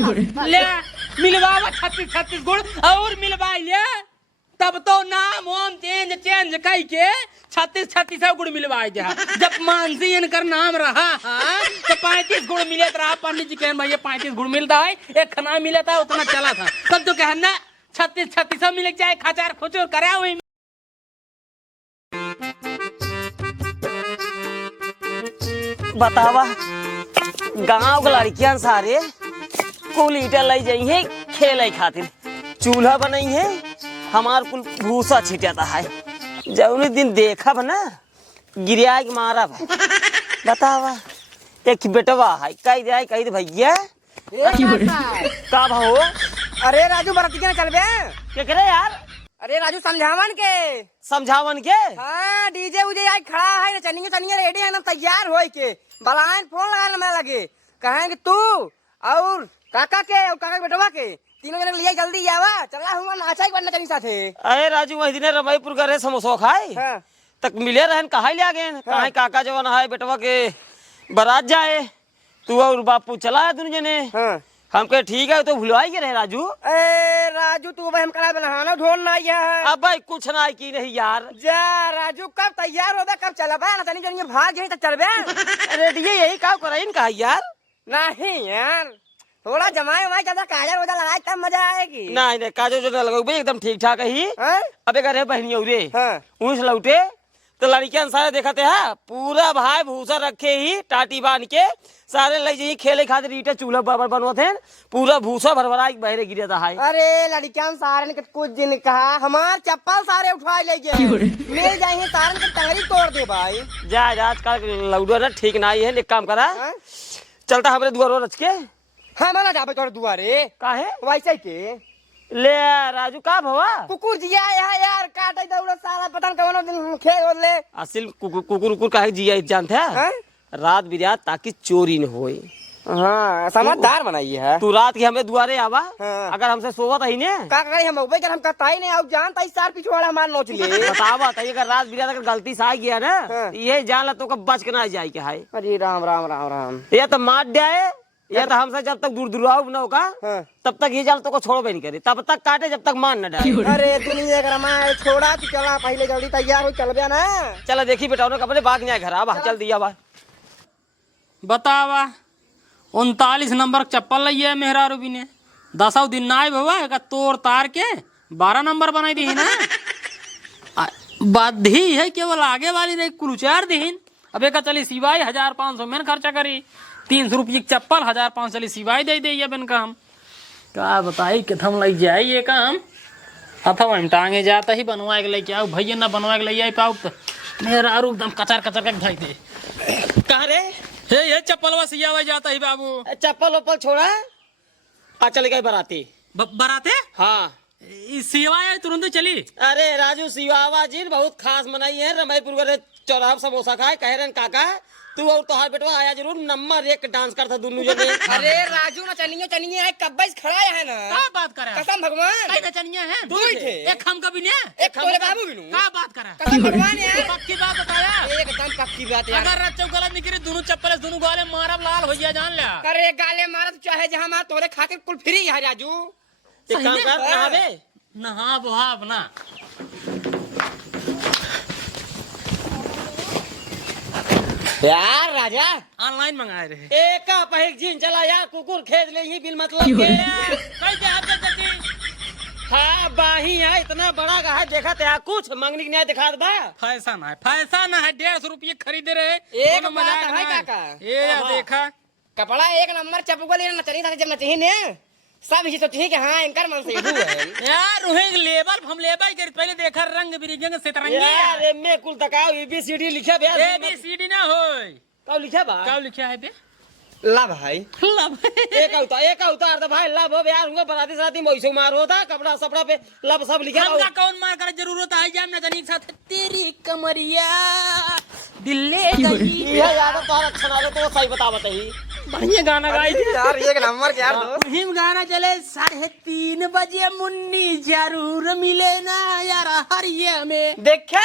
ले मिलवावा 36 गुड़ और मिलवा ले, तब तो नाम ओम चेंज कई के 36 गुड़ मिलवाए दे। जब मानसी इनकर नाम रहा तो 35 गुड़ मिले रहा। पंडित जी कह भैया 35 गुड़ मिलता है, एक खाना मिला था उतना चला था। तब तो कहना 36 मिल जाए, खचार खुचूर करे वही। बतावा गांव के लड़कियां सारे कुल ईटा लाई जाई है खेले खातिर, चूल्हा बनाई है, हमार कुल भूसा छिटाता है। जौन दिन देखा ना गिरिया के मारा बतावा एक बेटवा है कही जाए कही दे भैया का भाव। अरे राजू बरतिया चल बे क्या करे यार? अरे राजू समझावन के हाँ डीजे उजे आई खड़ा है ना, चनिया रेडी है ना, तैयार होई के बलायन फोन लगाने में लगे कहेंगे तू और काका के बेटवा के तीनों जने लिया जल्दी आवा, चला हुआ नाचा ही बनना चली साथे। अरे राजू वही दिन रमईपुर गए समोसा खाए हाँ। तक मिले रहन कहा ले गए कहा काका जवान है बेटवा के बारात जाए, तू और बापू चला है दोनों जने। हाँ। हम कहे ठीक है तो भुलवाई के रहे राजू। ए राजू तू हम कड़ा बनाना ढोल ना है। अब भाई कुछ ना की नहीं यार। जा राजू कब तैयार होगा कब चला ना चली भाग जाए तक चल रेडी यही काम कराइन कहा यार। नहीं यार थोड़ा जमाए वमाए ज्यादा काजल वजह लगाए तब मजा आएगी। नहीं काजल जो लगाओ एकदम ठीक ठाक ही। अबे करे बहनी रे ऊँच लौटे तो लड़कियां सारे देखते है पूरा भाई भूसा रखे ही टाटी बांध के सारे लग जाइए खेले खातिर ईटे चूल्हा बनवाते हैं, पूरा भूसा भरभरा बहरे गिरता है। अरे लड़कियां सारे ने कुछ दिन कहा हमार चप्पल सारे उठा ले गए मिल जाएंगे सारे के टंगरी तोड़ दे भाई। जा आजकल लौडो ना ठीक ना है, एक काम करा चलता हमारे दुआर रच के हाँ माना जाबे तोड़ दुआरे काहे वैसे के ले राजू का भवा कुकुर जिया यार काटे दौड़ सारा पता कौन दिन खेल ले असिल कुकुर काहे जिया जानते हैं रात बिरात ताकि चोरी न होए। हाँ समझदार बनाइए है तू रात के हमें दुआरे आवा। हाँ। अगर हमसे सोवत है ने का करे हम उबे कर हम कताई नहीं आउ जानता ही सार पीछे वाला हमार नोच ले बतावा त अगर रात बिरात अगर गलती से आ गया ना ये जान ला तो का बच के ना जाए के है। अरे राम राम राम राम ये तो मार जाए या तो हमसे जब तक दूर आओ न होगा तब तक ये जाल तो को छोड़ो नहीं करे, तब तक काटे जब तक मान न डाले। अरे दुनिया का रमाए छोड़ा तू चला पहले जल्दी तैयार हो चल बे ना। चला देखी बेटा उन्हें अपने भाग जाए घर आवा चल दिया बा बतावा 39 नंबर चप्पल लिये मेहरा रूबी ने 10 दिन ना आए भवा का तोड़ तार के 12 नंबर बनाई दी ना बाधी है केवल आगे वाली ने कुलचार दीन। अब एक चली सिवाई 1500 में खर्चा करी 300 रुपये की चप्पल 1500 चली सिवाई दे दी बन का हम का बताई कि हम लग जाए ये काम अथवा हम टांगे जाता ही बनवा के लेके आओ भैया ना बनवा के ले पाओ तो मेरा आरू एकदम कचर के भाई दे कहा रे ये चप्पल सियावा जाता ही बाबू चप्पल वप्पल छोड़ा आ चले गए बराती बराते हाँ सिवा तुरंत चली। अरे राजू सिवावा जी बहुत खास मनाई है रमईपुर चौराहा समोसा खाए कह रहे काका तू और तोहार बेटवा आया जरूर नंबर 1 डांस करता दोनों जने। अरे राजू ना चनिए है कब्बे खड़ा है ना का बात करे कसम भगवान का चनिया है दो थे एक हम कभी ने एक तोरे बाबू भी का बात करे कसम भगवान है पक्की बात बताया एकदम पक्की बात यार। अगर रच्चो गलत निकली दोनों चप्पल दोनों गाले मारब लाल भैया जान ले। अरे गाले मारत चाहे जहां मार तोरे खातिर कुल फ्री है राजू। एक काम कर नहावे नहा बहा अपना यार राजा ऑनलाइन मंगाए रहे एक पहिक जीन चला यार कुकुर खेद ले ही बिल मतलब के कैसे आप जल्दी हाँ बाही है इतना बड़ा का है देखा ते कुछ मंगनी के नहीं दिखा बा फैशन है 150 रुपये खरीदे रहे एक बात है काका ये देखा कपड़ा एक नंबर चपको लेना नचनी था जब नचही ने सब ही सोची कि हाँ एंकर मन से है यार रोहेंग लेबल हम लेबल कर पहले देखा रंग बिरंग सतरंगी यार एमे कुल तकाओ एबीसीडी लिखा बे एबीसीडी ना होय कब लिखा बा कब लिखा है बे ला भाई लब एक उतार तो भाई लब हो यार उनको बराती साथी मोइसो मार होता कपड़ा सपड़ा पे लब सब लिखा हमका कौन मार कर जरूरत है जाम ना जानी साथ तेरी कमरिया दिल ले गई ये यार तो अच्छा ना तो सही बता बताई बढ़िया गाना गाई थी यार एक नंबर के यार दोस्त। मुहिम गाना चले 3:30 बजे मुन्नी जरूर मिले ना यार हरिये में। देखा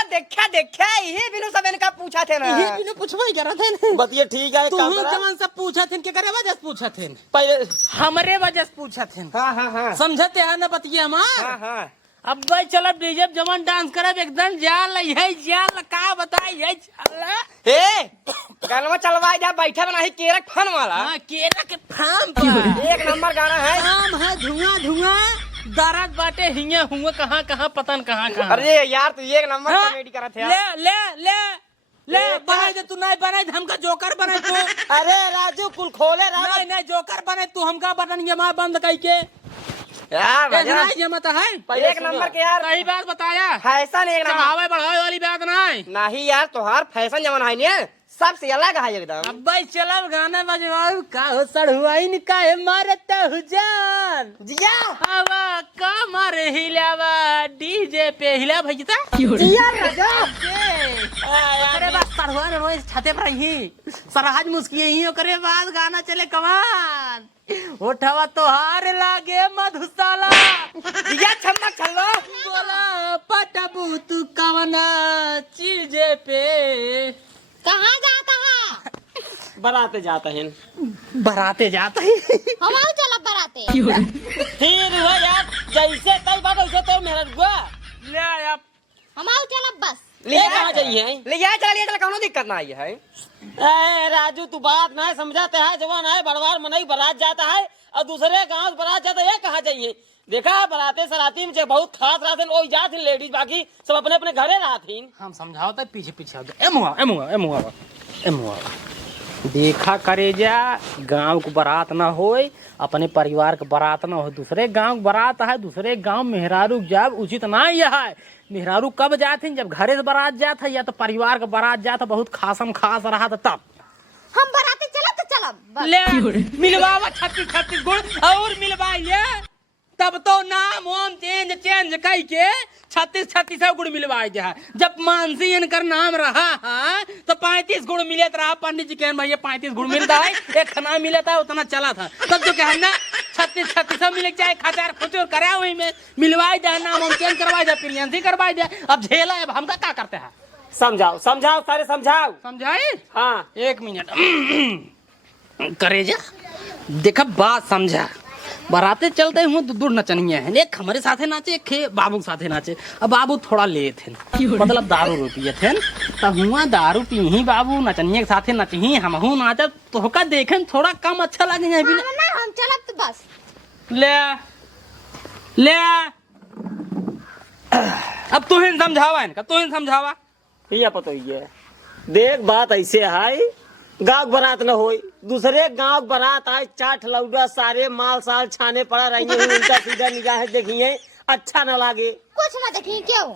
यही बिनु सब इनका पूछा थे ना। ये बिनु पूछबो ही करत है बतिया ठीक है, तू जवान सब पूछा थे के करे वजह से पूछा थे पहले हमरे वजह से पूछा थे। हाँ समझते है ना बतिया हमार। हाँ अब भाई चल डीजे जवान डांस करब एकदम जाल है जाल का बताई है चल हे गाना चलवाई जा बैठा बना ही केरक फन वाला। हां केरा के फार्म पर एक नंबर गाना है। फार्म है धुआं दर्द बाटे हिंगे हुए कहां पतन कहां। अरे यार तू एक नंबर हाँ? कॉमेडी करत है ले ले ले ले बनाई दे तू नहीं बनाई हमका जोकर बनाई तू। अरे राजू कुल खोले राजू। नहीं जोकर बने तू हमका बटन ये मां बंद कई के यार मजा। नहीं जमता है एक नंबर के यार सही बात बताया। फैशन एक नंबर चढ़ावे बढ़ावे वाली बात नहीं। नहीं यार तोहार फैशन जवन है ने सबसे अलग है एकदम। अब भाई चलब गाना बजवाऊ का हो सड़ुआई नि काहे मारता हु जान जिया हवा का मारे हिलावा डीजे पे हिला भईता जिया राजा। अरे बस सड़ुआ रोज छाते पर ही सरहज मुस्की ही करे बाद गाना चले कमान उठावा तोहार लागे मधुशाला जिया छमक छल्लो बोला पटबू तू कवना चीजे पे कहाँ जाता है? बराते जाता है बराते जाता है हमारे चला बराते। फिर वो यार जैसे तल बात वैसे तो मेरा गुआ ले आया हमारे चला बस। ले कहाँ जाइए लिया चलिए कोनो दिक्कत ना है। ए राजू तू बात ना समझाते है जवान है बड़वार मनई बारात जाता है और दूसरे गांव से बारात जाता है कहाँ जाइए। देखा बराते सराती में बहुत खास रहते ओ जात लेडीज बाकी सब अपने अपने घरे रहतीन। हम समझाओ तो पीछे पीछे आओ एमुआ देखा करे जा गांव को बारात ना होए अपने परिवार के बारात ना हो दूसरे गांव बारात है दूसरे गांव मेहरारू जब उचित ना यह है। मेहरारू कब जाते जब घरे से बारात जात है या तो परिवार के बारात जात है बहुत खासम खास रहा था तब हम बराते चला तो चला बस। ले मिलवावा 36 गुण और मिलवाइए तब तो नाम ओम चेंज कई के 36 गुण मिलवाए जा। जब मानसी इनकर नाम रहा है तो 35 गुण मिले रहा। पंडित जी कहन भैया 35 गुण मिलता है एक खाना मिला था उतना चला था तब जो कहना 36 मिले चाहे खचार खुचर करा वही में मिलवाए जाए नाम ओम चेंज करवाए जाए प्रियंसी करवाए जाए। अब झेला अब हमका क्या करते हैं समझाओ सारे समझाओ समझाई। हाँ 1 मिनट करे जा देखा बात समझा। बराते चलते हुए दूर नचनिया है एक हमारे साथे नाचे एक बाबू के साथे नाचे। अब बाबू थोड़ा ले थे मतलब दारू रुपये थे तो हुआ दारू पी बाबू नचनिया के साथे नचही हमहू नाचब तो देखे थोड़ा कम अच्छा लगे ना हम चला तो बस। ले ले अब तू ही समझावा इनका तू ही समझावा ये पता है देख बात ऐसे है गाँव बारात न हो दूसरे गांव बारात आए चाट लौड़ा सारे माल साल छाने पड़ा रहेंगे उल्टा सीधा निगाह देखिए अच्छा न लागे कुछ ना देखिए क्यों।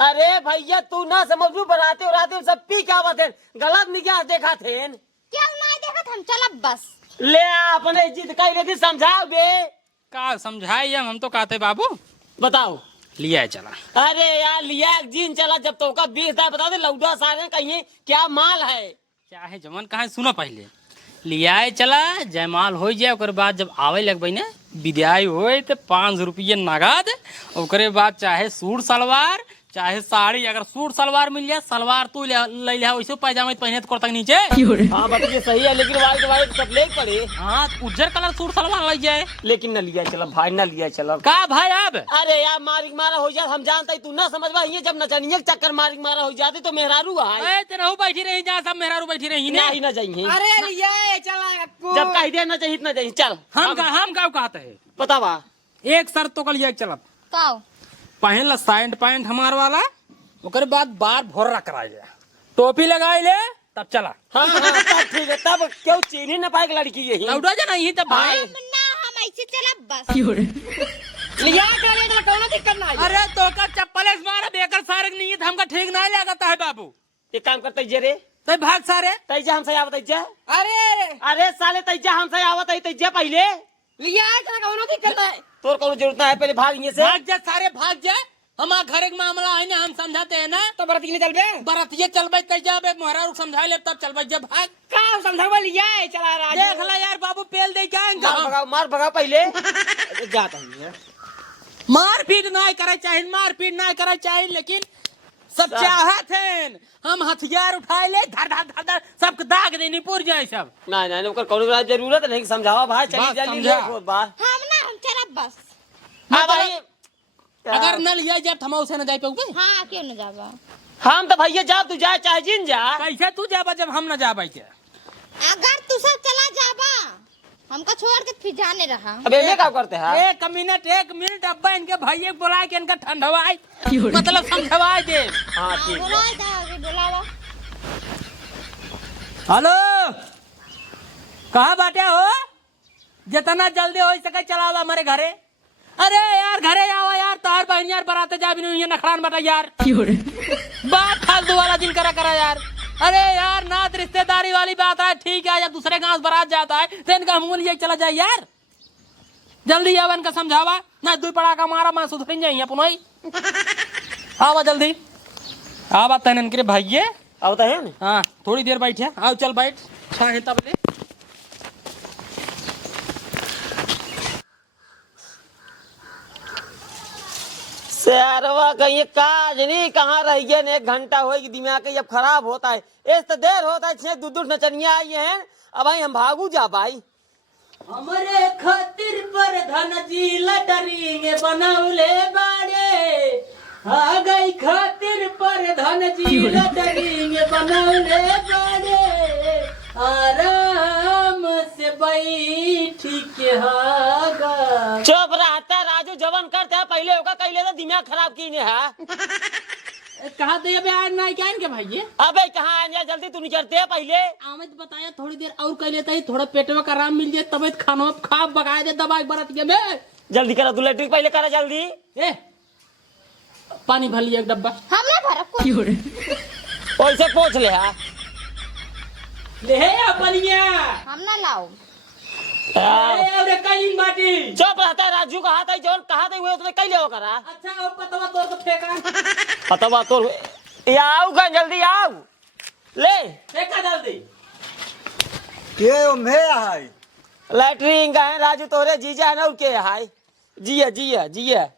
अरे भैया तू ना समझू बराते उराते सब पी क्या बात है गलत निगाह देखा थे क्यों ना देखा हम चला बस। ले अपने जिद का लेकिन समझाओ बे का समझाई हम तो कहते बाबू बताओ लिया है चला। अरे यार लिया जीन चला जब तो का 20 बता दे लौड़ा सारे कहीं क्या माल है क्या है जमन कहा सुनो पहले लिया चला जयमाल हो जाए ओकर बाद जब आवे लगबे ना विदाई होए तो 500 रुपये नगद ओकरे बाद चाहे सूट सलवार चाहे साड़ी अगर सूट सलवार मिल जाए सलवार तू ले लिया वैसे पैजामा पहने तो करता नीचे। हाँ बात ये सही है लेकिन वाइट सब ले पड़े। हाँ उज्जर कलर सूट सलवार लग जाए लेकिन न लिया चला भाई न लिया चला का भाई अब अरे यार मारिक मारा हो जाए हम जानते तू ना समझवा ये जब नचनिया के चक्कर मारिक मारा हो जाते तो मेहरारू है तेरा बैठी रही जा सब मेहरारू बैठी रही ना ही ना जाइए। अरे लिया चला जब कह दिया ना चाहिए ना चाहिए चल हम का कहते है बतावा एक शर्त तो कल चलत काओ पहन ला साइड पैंट हमार वाला ओकरे बाद बार भोर कराई ले टोपी लगाई ले तब चला। हाँ तब ठीक है तब क्यों चीनी न पाएगी लड़की यही लौटा जा नहीं तब भाई ना हम ऐसे चला बस। लिया चलिए कोनो दिक्कत ना है। अरे तो का चप्पल मारा बेकर सारे नहीं है हमका ठीक नहीं लगता है बाबू एक काम करते जे रे तो भाग सारे तैजा हमसे आवत तैजा अरे अरे साले तैजा हमसे आवत है तैजा पहले लिया चला कोनो दिक्कत ना है। तोर कोनो जरूरत ना है पहले भाग ये से भाग जा सारे भाग जा हमार घर के मामला है ना, हम समझाते हैं ना। तो बराती ने चल बे बरतिये चलबे कह जाबे मोहरा रुक समझा ले तब चलबे जब भाग। का समझावा लिया है चला राजू देख ले यार बाबू पेल दे क्या मार भगाओ पहले। जाता हूँ मारपीट नहीं करे चाहिए, मारपीट नहीं करे चाहिए, लेकिन सब चाहत हैं हम हथियार उठाए ले धर धर धर धर सबके दाग देनी पूर जाए सब। नहीं नहीं ओकर कोनो जरूरत नहीं समझावा भाई, चली बात जल्दी समझा। ले बात। हम चलब बस। हाँ भाई अगर न लिया जब हम उसे न जाए पे ऊपर हाँ क्यों न जाबा। हम तो भैया जा तू जाए चाहे जिन जा। कैसे तू जाबा जब हम न जाबे के। अगर तू सब चला जाबा हमका छोड़ के फिर जाने रहा। अब ये क्या करते हैं? एक मिनट अब्बा इनके भैया को बुला के इनका ठंडवाई मतलब समझवाई दे। हाँ ठीक है। बुलाए दा आगे बुलावा। हेलो कहाँ बाटे हो? जितना जल्दी हो सके चलावा हमारे घरे। अरे यार घरे आओ यार, तार बहन यार बराते जा भी नहीं है नखरान बता यार। बात फालतू वाला दिन करा यार। अरे यार नात रिश्तेदारी वाली बात है, ठीक है, जब दूसरे गांव बारात जाता है तो इनका मुंह लिए चला जाए यार। जल्दी आवा इनका समझावा ना, दू पड़ा का मारा मैं सुधर जाइए पुनः। आवा जल्दी आवा तन इनके भाइये। अब तो है ना? हाँ थोड़ी देर बैठे, आओ चल बैठ छाहे तब ले। शेरवा कहीं काज नहीं कहाँ रह गए ने, 1 घंटा हो दिमाग जब खराब होता है इस तो देर होता है। 6 दूर नचनिया आई हैं अब भाई हम भागू जा भाई। हमरे खातिर पर धन जी लटरिंग बनौले बाड़े, आ गई खातिर पर धन जी लटरिंग बनौले बाड़े, आराम से बैठी के हागा। चुप रहता राजू, जवन करते है पहले होगा कहले तो दिमाग खराब की ने है। कहा दे अबे आज नहीं क्या इनके भाई। अबे कहाँ आने जल्दी तू निकलते है पहले। आमिद बताया थोड़ी देर और कर लेता ही, थोड़ा पेटवा का आराम मिल जाए तबियत खाना खा बगाए दे दवाई बरत के में। जल्दी करा तू, लेटरिन पहले करा जल्दी। ए पानी भर लिया एक डब्बा। हमने भरा को वैसे पोछ ले हा। ले है अपनिया हम ना लाओ। अरे कहीं बाटी। चुप रहता है राजू का हाथ है जौन कहा थे हुए तो कैले हो करा। अच्छा और पतवा तोड़ के फेंका। पता बात तो ये आओ का जल्दी आओ ले फेंका जल्दी। ये में है लेटरिन का है राजू, तोरे जीजा है ना उनके हाय। जिया जिया जिया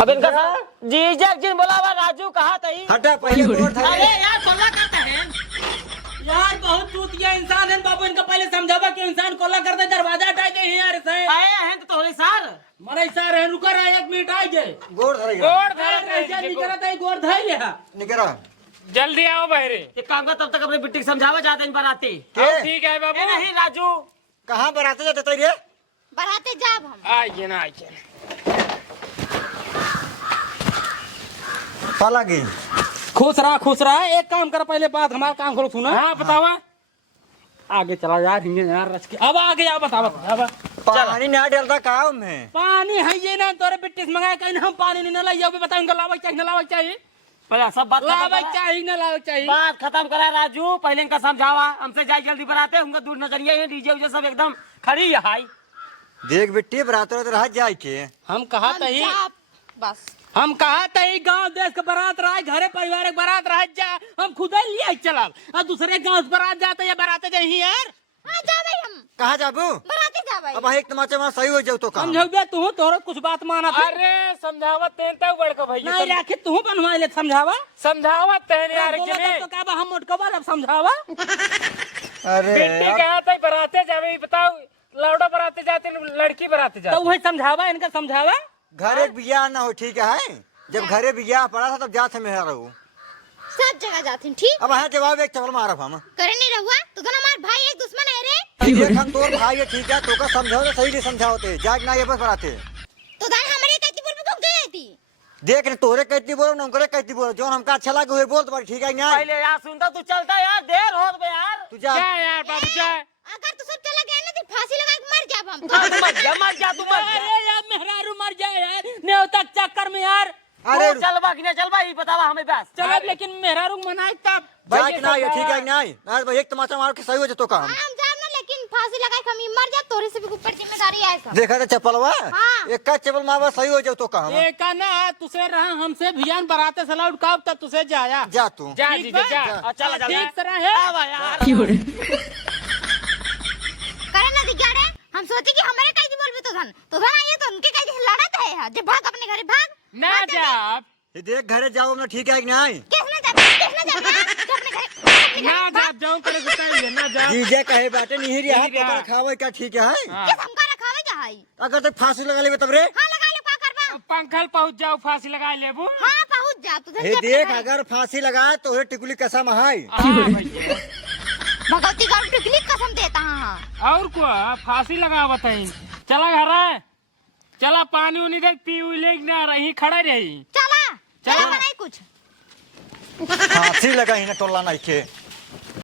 अब इनका जीजा जिन बोलावा राजू कहा थी। हटा पहले तोड़ था। अरे यार कोला करता है यार, बहुत चूतिया इंसान है बाबू। इनका पहले समझावा कि इंसान कोला करता है, दरवाजा हटा दे यार से। आए हैं तो तोरे सर मरे सर है, रुका रहा 1 मिनट आ जाए। गोड़ धरेगा गोड़ धर निकला था गोड़ धर ले। निकरा जल्दी आओ बहरे। एक काम कर तब तक अपने बिट्टी समझावा जाते हैं बराती। के ठीक है बाबू। नहीं राजू कहाँ बराते जाते तो रे बराते जाब हम। आइए ना आइए। साला की खुश रहा। एक काम कर पहले बात हमारा काम करो सुना। हाँ बतावा। आगे चला यार हिंगे यार रच के। अब आगे आओ बतावा। अब पानी ना डालता काम में। पानी है ये ना तोरे बिट्टी से मंगाया कहीं हम पानी नहीं लाइए। अभी बताओ इनका लावा चाहिए ना लावा चाहिए। पहले सब बात लावा चाहिए ना लावा चाहिए। बात खत्म करा राजू, पहले इनका समझावा। हमसे जाए जल्दी बराते उनका दूर नजरिया है, डीजे उजे सब एकदम खड़ी है हाई। देख बिट्टी बरातर तो रह जाए के हम कहा हम तही जाब बस। हम कहा तही गांव देश के बारात रहा, घरे परिवार के बारात रह जा। हम खुद ही लिए चला और दूसरे गांव से बारात जाते या बाराते जाही यार। हाँ जाबे हम कहाँ जाबू बराते जाबे। अब एक तमाचा मार सही हो जाओ तो काम समझो तू तोरा कुछ बात माना था। अरे समझावत तेन तक बड़का भैया नहीं राखे तू बनवा ले समझावा। समझावत तेन यार के तो का हम मोटकवा अब समझावा। अरे बेटी कहा था बराते जावे बताओ, लौड़ा बराते जाते लड़की बराते तो जाते। वही समझावा इनका समझावा। घर एक बिया ना हो ठीक है। जब घरे बिया पड़ा था तब जाते में रहू। सब जगह जाती ठीक। अब हाँ जवाब एक चवल मारब हम करे नहीं रहुआ तो दोनों हमारे भाई एक दुश्मन है रे। देख हम तोर भाई है ठीक है, तो का समझाओ तो सही नहीं समझाओते जाग ना ये बस बराते। तो दान हमारे कहती बोल पे गई थी। देख ने तोरे कहती बोलो नौकरे कहती बोलो जो हमका अच्छा लगे हुए बोल तो ठीक है ना। पहले यार सुनता तू चलता यार, देर हो बे यार। तू जा जा यार बाबू जा। अगर तू सब चला गया ना तो फांसी लगा के मर जाब हम। तू मर जा मर जा तू मर जा। अरे यार मेहरारू मर जाए यार नेवता चक्कर में यार। अरे तू चलबा कि नहीं चलबा ही बतावा हमें बस। चलो लेकिन मेहरारू मनाए तब जाग ना ये ठीक है ना। आज भाई एक तमाचा मार के सही हो जातो काम। हम जाब ना लेकिन फांसी लगा के हम मर जा तो तोरी से भी ऊपर जिम्मेदारी है सब। देखा था चप्पलवा हाँ। एक का चप्पल मावा सही हो जाओ तो कहा एक ना तुसे रहा हमसे भियान बराते सलाह उठकाव तब तुसे जाया जा तू जा ठीक जीजा बा? जा। चला चला ठीक तरह है आवा यार करे ना दिगाड़े हम सोचे कि हमारे कहीं बोलबे तो धन आइए तो उनके कहीं लड़त है जे भाग अपने घरे भाग ना जा ये देख घरे जाओ ना ठीक है कि नहीं किसने जा जो अपने घरे ना जा जाऊं करे बताइए ना जा जीजा कहे बाटे नहीं रिया नहीं रिहा। पकड़ खावे क्या ठीक है किस हमका रखावे जा है। अगर तक फांसी लगा लेबे तब रे हां लगा ले का करबा। पंखल पहुंच जाओ फांसी लगा लेबू। हां पहुंच जा तू हे देख अगर फांसी लगाए तो हे टिकुली कसम है भगवती का टिकली कसम देता हां। और को फांसी लगा बताई चला घर चला पानी उनी देख पी हुई ले ना रही खड़ा रही चला चला। बनाई कुछ फांसी लगा ही ना टोला नहीं के